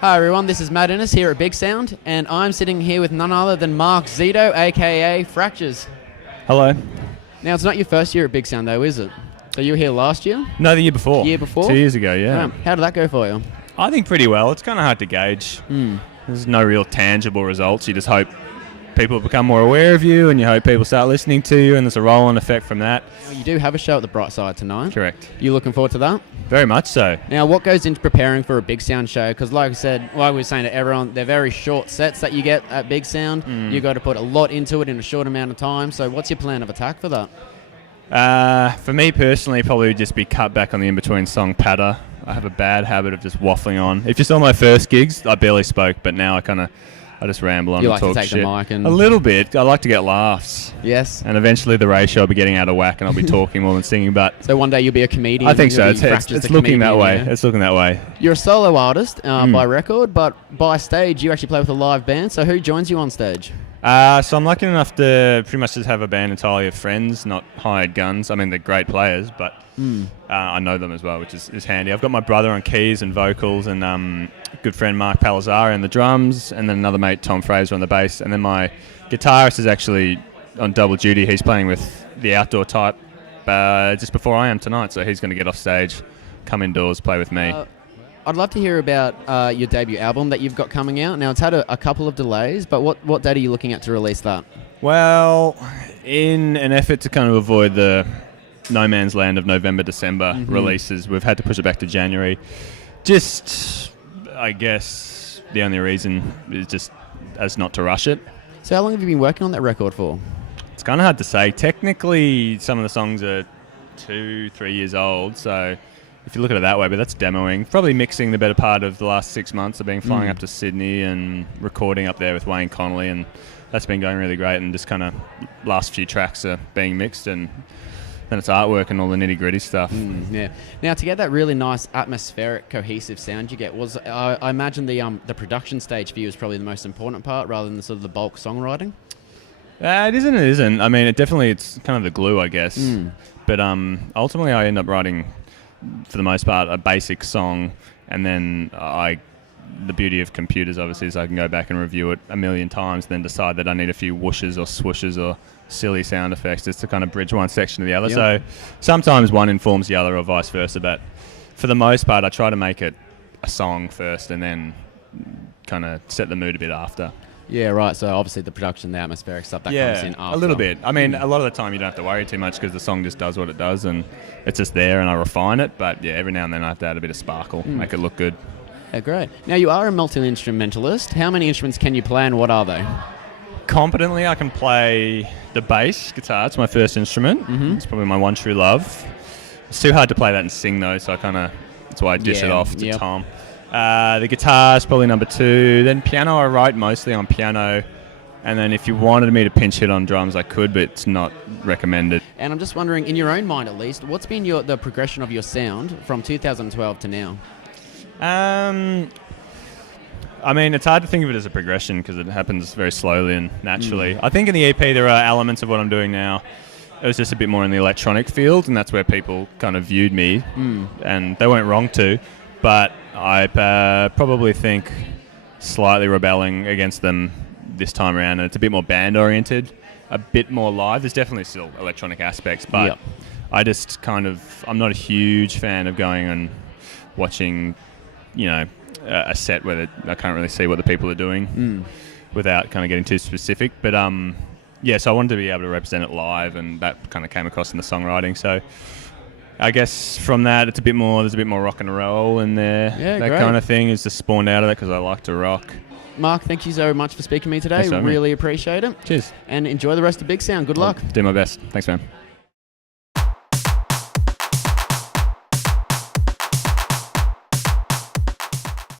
Hi everyone, this is Matt Innes here at Bigsound, and I'm sitting here with none other than Mark Zito, aka Fractures. Hello. Now, it's not your first year at Bigsound though, is it? So you were here last year? No, the year before. Year before? 2 years ago, yeah. Wow. How did that go for you? I think pretty well. It's kind of hard to gauge. There's no real tangible results. You just hope people become more aware of you, and you hope people start listening to you, and there's a roll-on effect from that. Well, you do have a show at the Bright Side tonight. Correct. You looking forward to that? Very much so. Now, what goes into preparing for a Bigsound show? Because like I said, like we were saying to everyone, they're very short sets that you get at Bigsound. You've got to put a lot into it in a short amount of time. So what's your plan of attack for that? For me personally, probably just be cut back on the in-between song patter. I have a bad habit of just waffling on. If you saw my first gigs, I barely spoke, but now I just ramble on You and like to talk take shit. the mic and... A little bit. I like to get laughs. Yes. And eventually the ratio will be getting out of whack and I'll be talking more than singing, but... So one day you'll be a comedian. I think so. You'll be It's looking that way. Yeah? It's looking that way. You're a solo artist by record, but by stage you actually play with a live band. So who joins you on stage? So I'm lucky enough to pretty much just have a band entirely of friends, not hired guns. I mean, they're great players, but I know them as well, which is handy. I've got my brother on keys and vocals, and good friend Mark Palazzari on the drums, and then another mate, Tom Fraser, on the bass. And then my guitarist is actually on double duty. He's playing with the outdoor type just before I am tonight, so he's going to get off stage, come indoors, play with me. I'd love to hear about your debut album that you've got coming out. Now, it's had a couple of delays, but what date are you looking at to release that? Well, in an effort to kind of avoid the no man's land of November, December releases, we've had to push it back to January. Just, I guess, the only reason is just as not to rush it. So how long have you been working on that record for? It's kind of hard to say. Technically, some of the songs are 2-3 years old, so... If you look at it that way, but that's demoing. Probably mixing the better part of the last 6 months. I've been flying up to Sydney and recording up there with Wayne Connolly, and that's been going really great. And just kind of last few tracks are being mixed, and then it's artwork and all the nitty-gritty stuff. Yeah. Now, to get that really nice atmospheric, cohesive sound you get, I imagine the production stage for you is probably the most important part, rather than the sort of the bulk songwriting. It isn't. I mean, it's kind of the glue, I guess. But ultimately, I end up writing, for the most part, a basic song, and then the beauty of computers obviously is I can go back and review it a million times, then decide that I need a few whooshes or swooshes or silly sound effects just to kind of bridge one section to the other. Yep. So sometimes one informs the other or vice versa, but for the most part I try to make it a song first and then kind of set the mood a bit after. Yeah, right. So obviously the production, the atmospheric stuff, that comes in after. A little bit. I mean, a lot of the time you don't have to worry too much because the song just does what it does and it's just there and I refine it. But yeah, every now and then I have to add a bit of sparkle, make it look good. Yeah, great. Now, you are a multi-instrumentalist. How many instruments can you play and what are they? Competently, I can play the bass guitar. It's my first instrument. It's probably my one true love. It's too hard to play that and sing though, so that's why I dish it off to Tom. The guitar is probably number 2. Then piano, I write mostly on piano. And then if you wanted me to pinch hit on drums, I could, but it's not recommended. And I'm just wondering, in your own mind at least, what's been the progression of your sound from 2012 to now? I mean, it's hard to think of it as a progression because it happens very slowly and naturally. I think in the EP there are elements of what I'm doing now. It was just a bit more in the electronic field, and that's where people kind of viewed me, and they weren't wrong to. But I probably think slightly rebelling against them this time around, and it's a bit more band-oriented, a bit more live. There's definitely still electronic aspects, but I just I'm not a huge fan of going and watching, a set where I can't really see what the people are doing without kind of getting too specific. But so I wanted to be able to represent it live, and that kind of came across in the songwriting. So I guess from that, there's a bit more rock and roll in there. Yeah, that kind of thing is just spawned out of that because I like to rock. Mark, thank you so much for speaking to me today. Thanks, really appreciate it. Cheers. And enjoy the rest of Bigsound. Good luck. Do my best. Thanks, man.